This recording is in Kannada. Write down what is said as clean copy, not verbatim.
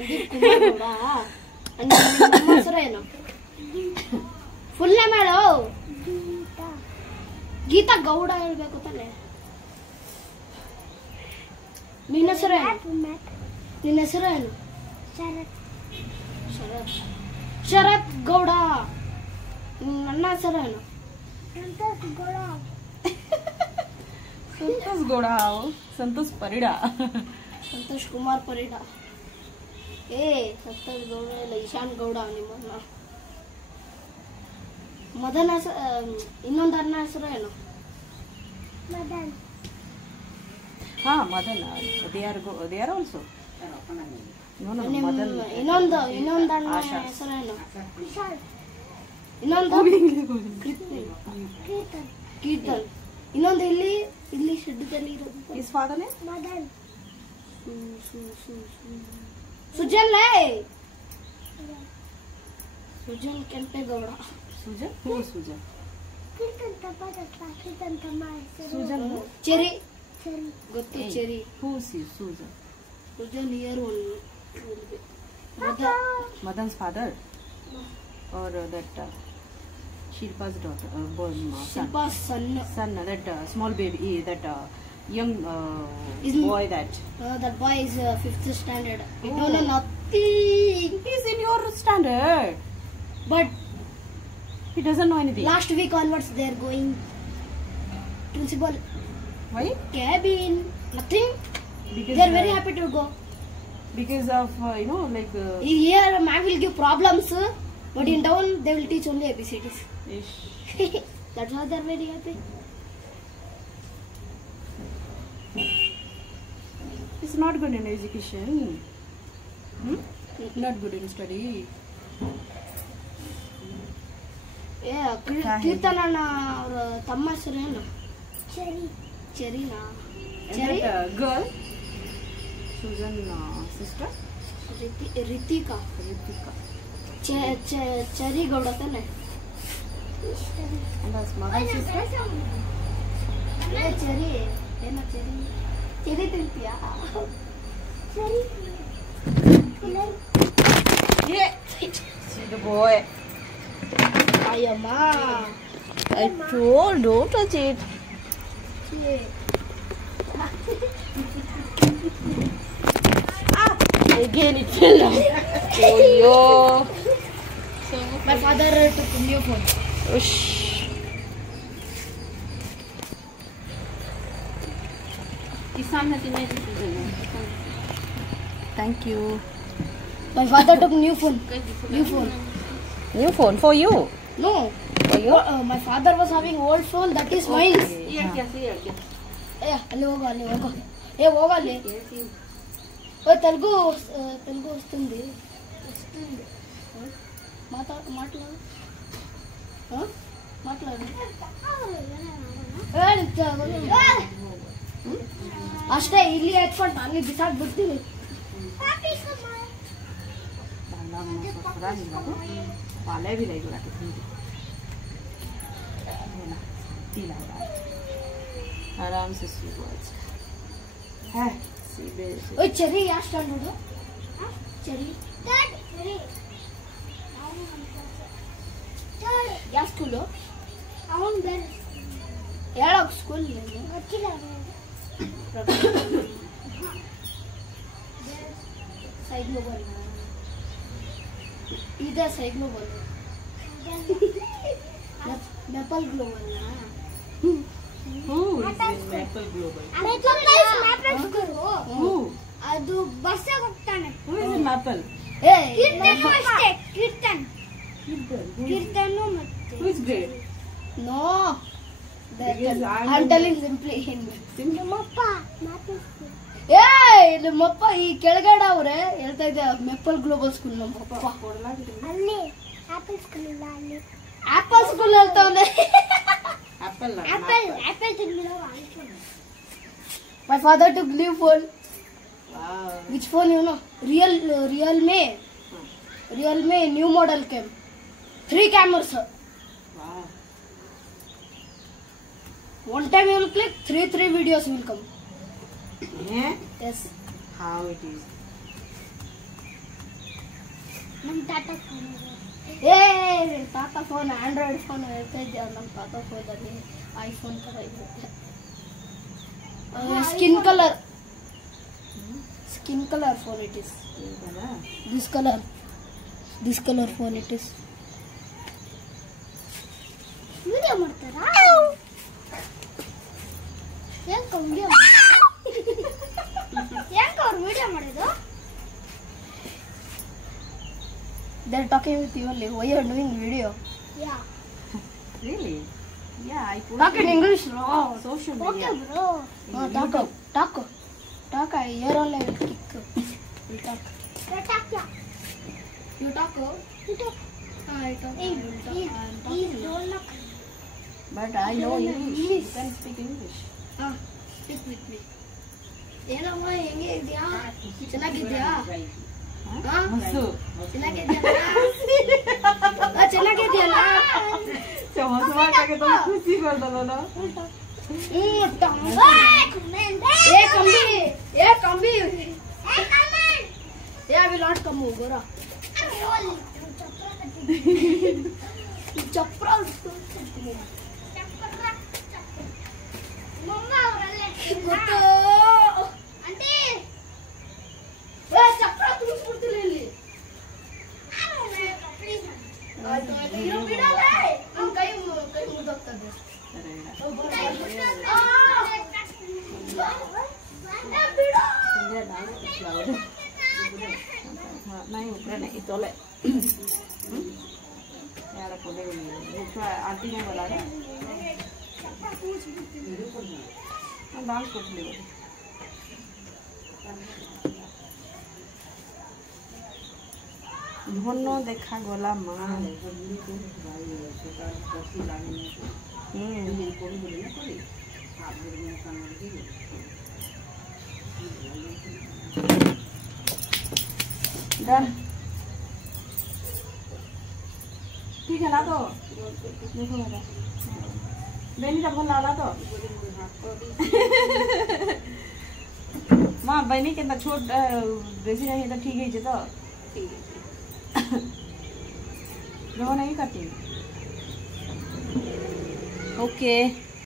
ಸಂದೀಪ್ ಕುಮಾರ್ ಗೌಡ. ನಿಮ್ಮ ಹೆಸರೇನು? ಫುಲ್ ನೇಮ್ ಹೇಳು. ಗೀತಾ ಗೌಡ ಹೇಳ್ಬೇಕು ತಾನೆ. ನಿನ್ನ ಹೆಸರೇನು? ನಿನ್ನ ಹೆಸರೇನು? ಶರತ್. ಶರತ್ ಗೌಡ. ನನ್ನ ಹೆಸರೇನು? ಸಂತೋಷ್ ಗೌಡ. ಸಂತೋಷ್ ಗೌಡ. ಸಂತೋಷ್ ಪರಿಡಾ. ಸಂತೋಷ್ ಕುಮಾರ್ ಪರಿಡಾ. ಸಂತೋಷ್ ಗೌಡ ಇಲ್ಲ, ಇಶಾನ್ ಗೌಡ ನಿಮ್ಮನ್ನ. ಮದನ್ ಇನ್ನೊಂದು ಅನ್ನ ಹೆಸರು ಏನು? ಮದನ್. ಹಾ ಮದನ್. they are also. ಇನ್ನೊಂದು ಅಣ್ಣ ಹೆಸರೇನು? ಇನ್ನೊಂದು ಕೀರ್ತನ್. ಇನ್ನೊಂದು ಇಲ್ಲಿ ಶೆಡ್ಡಲ್ಲಿ ಇರೋದು. his father name? Madan. Sujan. Sujan Kempegowda. Sujan. Who is Sujan? Keerthan ತಪ್ಪ ಕೀರ್ತನ್ ತಮ್ಮ ಹೆಸರು. Sujan. ಚೆರಿ. ಸರಿ. ಗೊತ್ತು cherry. Who is Sujan? Sujan year Madan's father? Or that Shilpa's daughter, Shilpa's son, that small baby, that young boy, that boy is 5th standard. I don't know nothing. He's in your standard, but he doesn't know anything. Last week onwards they are going principal. Why? Cabin. Nothing. Because they are very happy to go. Because of like here ma'am will give problems, but in town they will teach only ABCDs. Ish. That's why they are very happy. He's not good in education. Not good in study. Keertana ಅವರ ತಮ್ಮ ಹೆಸರೇನು? ಚೆರಿ. ಚೆರಿನಾ? That girl, Susan sister? Ritika. Cherry Gowda ತಾನೆ. And his mother sister? Cherry. ಏನೋ ಚೆರಿ. ಚೆರಿ ತಿಂತೀಯಾ? ಸರಿ. Yeah. See the boy. ಅಯ್ಯಮ್ಮ. I told, don't touch it. Again it fell down. Oh yo. My father took a new phone. Ush. Thank you. My father took new phone. New phone. New phone for you. No. For you? My father was having old phone. That is mine. ಅಲ್ಲಿ ಹೋಗು. ಹೋಗ ಅಲ್ಲಿ. తెలుగు వస్తుంది. మాట్లాడు. ಅಷ್ಟೇ. ಇಲ್ಲಿ ಎತ್ಕೊಂಡು ಅಲ್ಲಿ ಬಿಸಾಕ್ಬಿಡ್ತೀನಿ. पाले भी नहीं आराम से ಚೆರಿ ಯಾವ ಸ್ಟ್ಯಾಂಡರ್ಡ್? ಚೆರಿ ಯಾವ ಸ್ಕೂಲು? ಅವನು ಬೇರೆ ಹೇಳೋ ಸ್ಕೂಲ್ ಗೊತ್ತಿಲ್ಲ. ಸೈಡ್ ಮೊಬೈಲ್ ಇದೆ. Side mobile Maple Global. Maple Global. ಅದು ಬಸ್ ಹೋಗ್ತಾನೆ. Who is in Maple? Keerthan. ಮತ್ತೆ Who is great? No. I'm telling simply in. ನಮ್ಮಪ್ಪ ಈ ಕೆಳಗಡೆ ಅವ್ರೆ ಹೇಳ್ತಾ ಇದ್ದೆ ಮೆಪಲ್ ಗ್ಲೋಬಲ್ ಸ್ಕೂಲ್. ನಮ್ಮಪ್ಪ ಅಲ್ಲಿ ಆಪಲ್ ಸ್ಕೂಲ್ ಇಲ್ಲ. ಅಲ್ಲಿ ಆಪಲ್ ಸ್ಕೂಲ್ ಹೇಳ್ತಾವನೆ. Apple. ತಿನ್ನಿಲ್ಲ. My father took new phone. Wow. Which phone you know? Realme new model came. 3 cameras. Wow. One time you will click, 3 videos will come. Yeah? Yes. How it is? ನಮ್ಮ ಟಾಟಾ ಫೋನ್ ಏ ಟಾಟಾ ಫೋನ್ ಆಂಡ್ರಾಯ್ಡ್ ಫೋನ್ ಹೇಳ್ತಾ ಇದ್ದೆ. ನಮ್ಮ ಟಾಟಾ ಫೋನಲ್ಲಿ ಐಫೋನ್ ಥರ ಇರುತ್ತೆ. Skin colour phone it is. This colour phone it is. Video ಮಾಡ್ತಾರಾ? ಯಾಕೆ ವಿಡಿಯೋ ಅವ್ರು ವಿಡಿಯೋ ಮಾಡೋದು? They're talking with you only. Why you are doing video? Yeah. Really? Yeah, I post Talk in English, no. social Okay, media. bro. Talk. Here only I will kick. We'll talk. Ratakya. You talk. You talk. I talk. Hey, I will talk. please, I am please talking. don't knock. But I know English. You can speak English. Speak with me. ಏನಮ್ಮ ಹೆಂಗೆ ಇದೆಯಾ? ಚೆನ್ನಾಗಿದ್ಯಾ? ಮಸ್ತು. ಚೆನ್ನಾಗಿದ್ಯಲ್ಲ? ಚೆನ್ನಾಗಿದ್ಯಲ್ಲ? ಖುಷಿ ಬರ್ತದಲ್ಲ. ಏ ಕಂಬಿ ಏ I will not come over. ಚಪ್ರ ಗೊತ್ತು. ಚಪ್ರ ತುಂಬಿಸ್ಬಿಡ್ತಿಲ್ಲ ಇಲ್ಲಿ. ಆಯ್ತು ಇರೋ ಬಿಡಲ್ಲ. ನಮ್ಮ ಕೈ ಮುರಿದೋಗ್ತದೆ. नहीं ऊपर नहीं तो ले यार को ले आंटी ने बोला है डांस कर ले ধন্য দেখা গলা মা डन ठीक है ला दो देखो मेरा बेनी का फोन ला दो माँ बहनी के छोट बेसी नहीं तो ठीक है तो नहीं काटी ओके